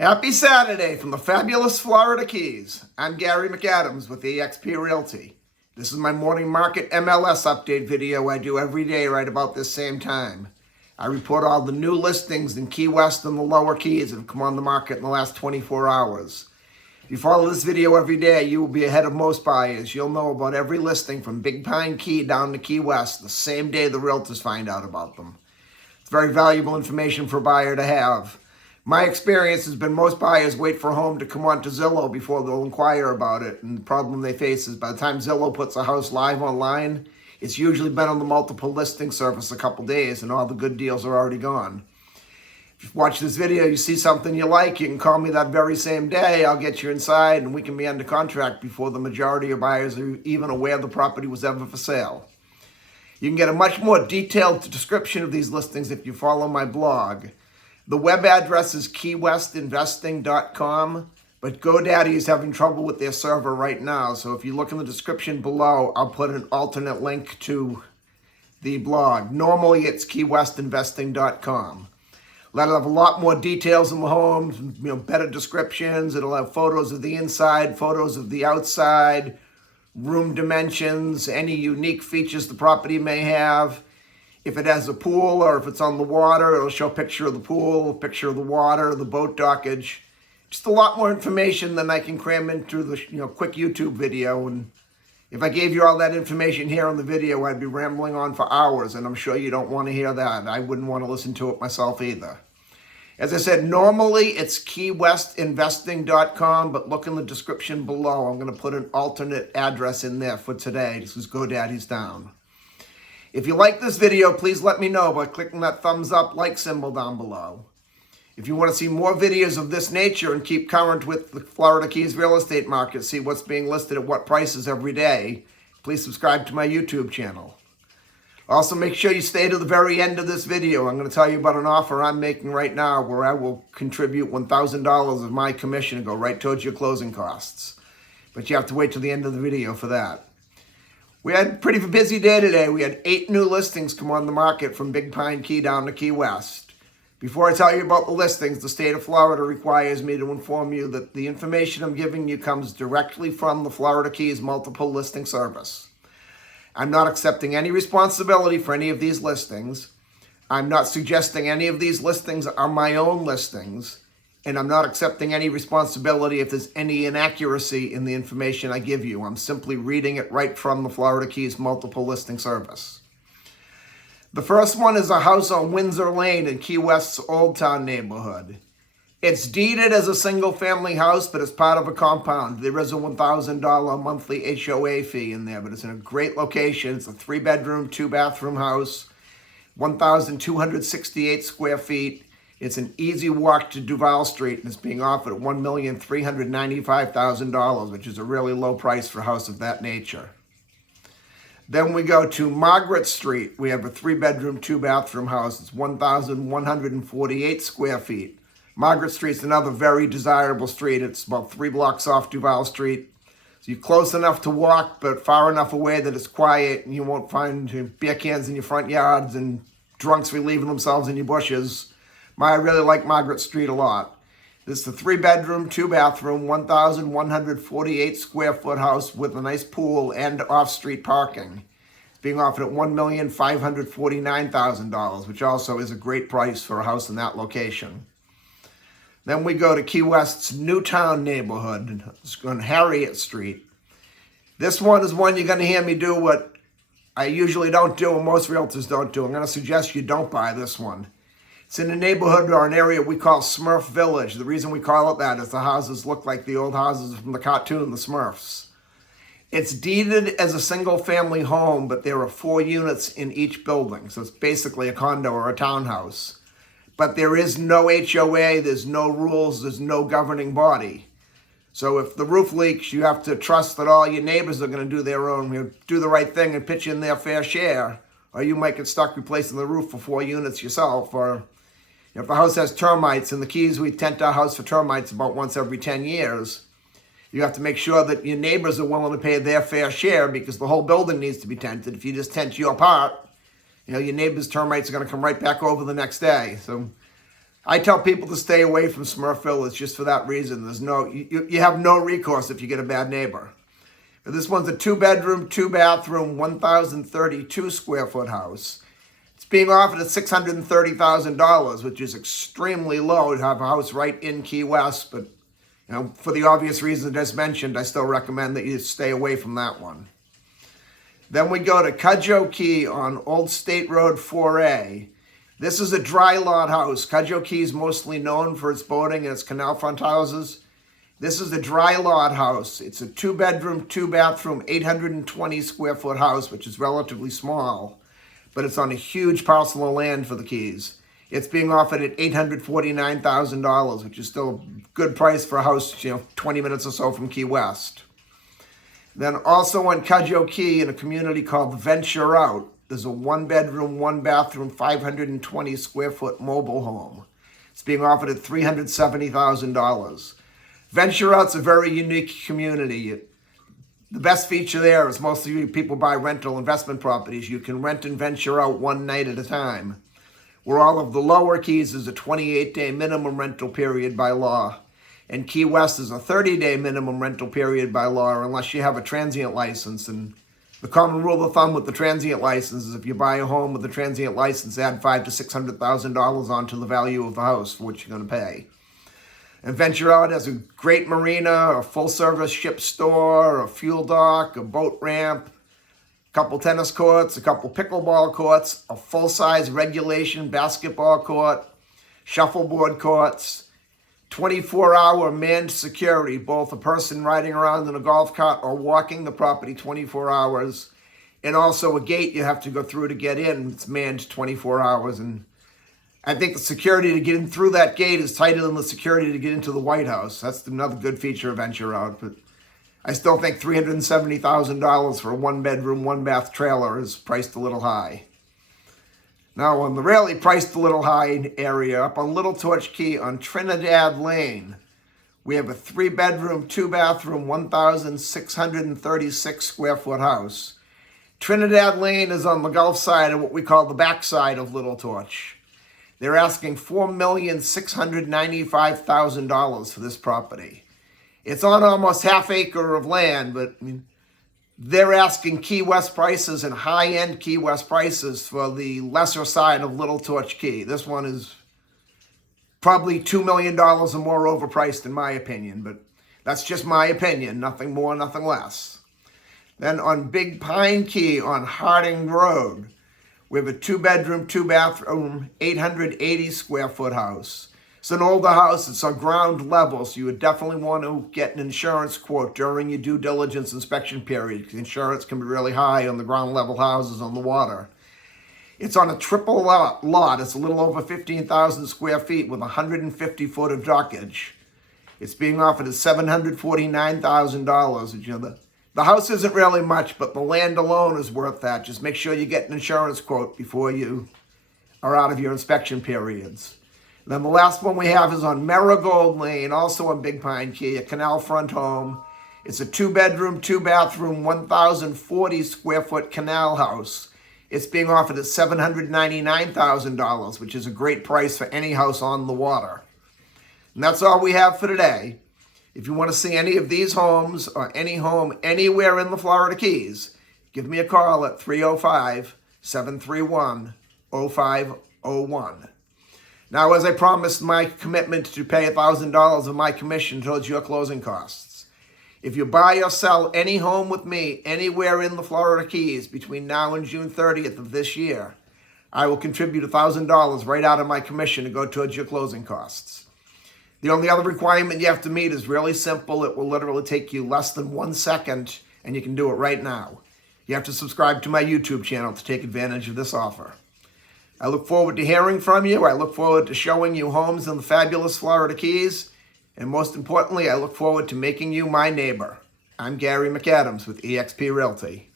Happy Saturday from the fabulous Florida Keys. I'm Gary McAdams with eXp Realty. This is my morning market MLS update video I do every day right about this same time. I report all the new listings in Key West and the lower Keys that have come on the market in the last 24 hours. If you follow this video every day, you will be ahead of most buyers. You'll know about every listing from Big Pine Key down to Key West the same day the Realtors find out about them. It's very valuable information for a buyer to have. My experience has been most buyers wait for a home to come onto Zillow before they'll inquire about it. And the problem they face is by the time Zillow puts a house live online, it's usually been on the multiple listing service a couple days and all the good deals are already gone. If you watch this video, you see something you like, you can call me that very same day. I'll get you inside and we can be under contract before the majority of buyers are even aware the property was ever for sale. You can get a much more detailed description of these listings if you follow my blog. The web address is keywestinvesting.com, but GoDaddy is having trouble with their server right now. So if you look in the description below, I'll put an alternate link to the blog. Normally it's keywestinvesting.com. That'll have a lot more details in the homes, better descriptions. It'll have photos of the inside, photos of the outside, room dimensions, any unique features the property may have. If it has a pool or if it's on the water, it'll show a picture of the pool, a picture of the water, the boat dockage. Just a lot more information than I can cram into the quick YouTube video. And if I gave you all that information here on the video, I'd be rambling on for hours, and I'm sure you don't want to hear that. I wouldn't want to listen to it myself either. As I said, normally it's keywestinvesting.com, but look in the description below. I'm going to put an alternate address in there for today. This is GoDaddy's down. If you like this video, please let me know by clicking that thumbs up like symbol down below. If you want to see more videos of this nature and keep current with the Florida Keys real estate market, see what's being listed at what prices every day, please subscribe to my YouTube channel. Also, make sure you stay to the very end of this video. I'm going to tell you about an offer I'm making right now where I will contribute $1,000 of my commission and go right towards your closing costs. But you have to wait till the end of the video for that. We had a pretty busy day today. We had 8 new listings come on the market from Big Pine Key down to Key West. Before I tell you about the listings, the state of Florida requires me to inform you that the information I'm giving you comes directly from the Florida Keys multiple listing service. I'm not accepting any responsibility for any of these listings. I'm not suggesting any of these listings are my own listings. And I'm not accepting any responsibility if there's any inaccuracy in the information I give you. I'm simply reading it right from the Florida Keys multiple listing service. The first one is a house on Windsor Lane in Key West's Old Town neighborhood. It's deeded as a single-family house, but it's part of a compound. There is a $1,000 monthly HOA fee in there, but it's in a great location. It's a 3-bedroom, 2-bathroom house, 1,268 square feet. It's an easy walk to Duval Street, and it's being offered at $1,395,000, which is a really low price for a house of that nature. Then we go to Margaret Street. We have a 3-bedroom, 2-bathroom house. It's 1,148 square feet. Margaret Street's another very desirable street. It's about 3 blocks off Duval Street. So you're close enough to walk, but far enough away that it's quiet, and you won't find beer cans in your front yards and drunks relieving themselves in your bushes. I really like Margaret Street a lot. This is a 3-bedroom, 2-bathroom, 1,148 square foot house with a nice pool and off-street parking. It's being offered at $1,549,000, which also is a great price for a house in that location. Then we go to Key West's Newtown neighborhood. It's on Harriet Street. This one is one you're going to hear me do what I usually don't do and most realtors don't do. I'm going to suggest you don't buy this one. It's in a neighborhood or an area we call Smurf Village. The reason we call it that is the houses look like the old houses from the cartoon, the Smurfs. It's deeded as a single-family home, but there are 4 units in each building. So it's basically a condo or a townhouse. But there is no HOA, there's no rules, there's no governing body. So if the roof leaks, you have to trust that all your neighbors are going to do their own, do the right thing and pitch in their fair share. Or you might get stuck replacing the roof for 4 units yourself. Or if the house has termites, in the Keys we tent our house for termites about once every 10 years. You have to make sure that your neighbors are willing to pay their fair share because the whole building needs to be tented. If you just tent your part, your neighbor's termites are going to come right back over the next day. So I tell people to stay away from Smurf villas just for that reason. You have no recourse if you get a bad neighbor. But this one's a 2-bedroom, 2-bathroom, 1,032 square foot house. It's being offered at $630,000, which is extremely low to have a house right in Key West. But for the obvious reasons I just mentioned, I still recommend that you stay away from that one. Then we go to Cudjoe Key on Old State Road 4A. This is a dry lot house. Cudjoe Key is mostly known for its boating and its canal front houses. This is a dry lot house. It's a 2-bedroom, 2-bathroom, 820 square foot house, which is relatively small, but it's on a huge parcel of land for the Keys. It's being offered at $849,000, which is still a good price for a house, 20 minutes or so from Key West. Then also on Cudjoe Key in a community called Venture Out, there's a 1-bedroom, 1-bathroom, 520 square foot mobile home. It's being offered at $370,000. Venture Out's a very unique community. The best feature there is most of you people buy rental investment properties. You can rent and venture out one night at a time. Where all of the lower Keys is a 28-day minimum rental period by law. And Key West is a 30-day minimum rental period by law unless you have a transient license. And the common rule of thumb with the transient license is if you buy a home with a transient license, add $500,000 to $600,000 onto the value of the house for which you're going to pay. And Venture Out has a great marina, a full-service ship store, a fuel dock, a boat ramp, a couple tennis courts, a couple pickleball courts, a full-size regulation basketball court, shuffleboard courts, 24-hour manned security, both a person riding around in a golf cart or walking the property 24 hours, and also a gate you have to go through to get in. It's manned 24 hours, and I think the security to get in through that gate is tighter than the security to get into the White House. That's another good feature of Venture Out, but I still think $370,000 for a 1-bedroom, 1-bath trailer is priced a little high. Now, on the really priced a little high area, up on Little Torch Key on Trinidad Lane, we have a 3-bedroom, 2-bathroom, 1,636 square foot house. Trinidad Lane is on the Gulf side of what we call the backside of Little Torch. They're asking $4,695,000 for this property. It's on almost half acre of land, but they're asking Key West prices and high-end Key West prices for the lesser side of Little Torch Key. This one is probably $2 million or more overpriced in my opinion, but that's just my opinion, nothing more, nothing less. Then on Big Pine Key on Harding Road, we have a 2-bedroom, 2-bathroom, 880 square foot house. It's an older house. It's on ground level, so you would definitely want to get an insurance quote during your due diligence inspection period, because insurance can be really high on the ground level houses on the water. It's on a triple lot. It's a little over 15,000 square feet with 150 foot of dockage. It's being offered at $749,000. The house isn't really much, but the land alone is worth that. Just make sure you get an insurance quote before you are out of your inspection periods. And then the last one we have is on Marigold Lane, also on Big Pine Key, a canal front home. It's a 2-bedroom, 2-bathroom, 1,040 square foot canal house. It's being offered at $799,000, which is a great price for any house on the water. And that's all we have for today. If you want to see any of these homes or any home anywhere in the Florida Keys, give me a call at 305-731-0501. Now, as I promised, my commitment to pay $1,000 of my commission towards your closing costs. If you buy or sell any home with me anywhere in the Florida Keys between now and June 30th of this year, I will contribute $1,000 right out of my commission to go towards your closing costs. The only other requirement you have to meet is really simple. It will literally take you less than 1 second, and you can do it right now. You have to subscribe to my YouTube channel to take advantage of this offer. I look forward to hearing from you. I look forward to showing you homes in the fabulous Florida Keys. And most importantly, I look forward to making you my neighbor. I'm Gary McAdams with eXp Realty.